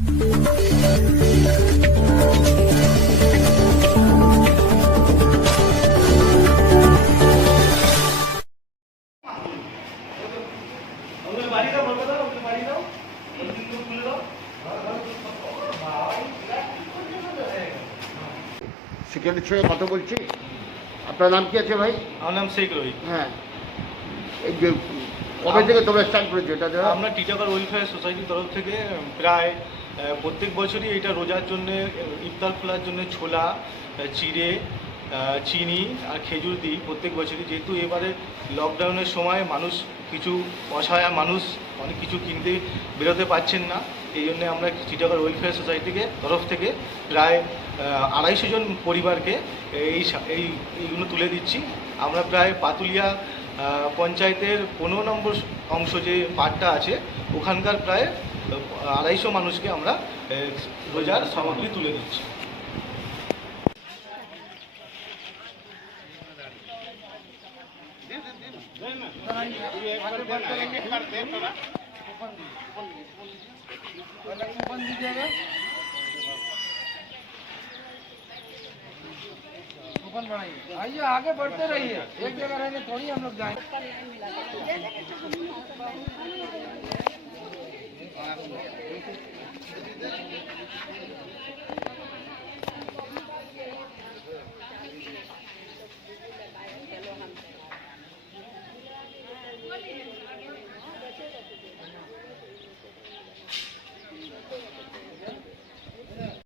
সিকিউরিটির সঙ্গে কথা বলছি। আপনার নাম কি আছে ভাই? আমার নাম শেখ রোহিত। হ্যাঁ, এই যে কবে থেকে তোমরা স্টার্ট করেছো এটা? আমরা টিটাগড় ওয়েলফেয়ার সোসাইটির তরফ থেকে প্রায় প্রত্যেক বছরই এটা রোজার জন্যে, ইফতার খোলার জন্য ছোলা, চিড়ে, চিনি আর খেজুর দিই প্রত্যেক বছরই। যেহেতু এবারে লকডাউনের সময় মানুষ কিছু অসহায় মানুষ অনেক কিছু কিনতে বেরোতে পারছেন না, এই জন্যে আমরা টিটাগড় ওয়েলফেয়ার সোসাইটিকে তরফ থেকে প্রায় 250 জন পরিবারকে এইগুলো তুলে দিচ্ছি। আমরা প্রায় পাতুলিয়া পঞ্চায়েতের 15 নম্বর অংশ যে পার্টটা আছে ওখানকার প্রায় 250 মানুষকে আমরা রোজার সামগ্রী তুলে দিচ্ছি। आइए आगे बढ़ते रहिए, एक जगह रहने थोड़ी हम लोग जाएंगे।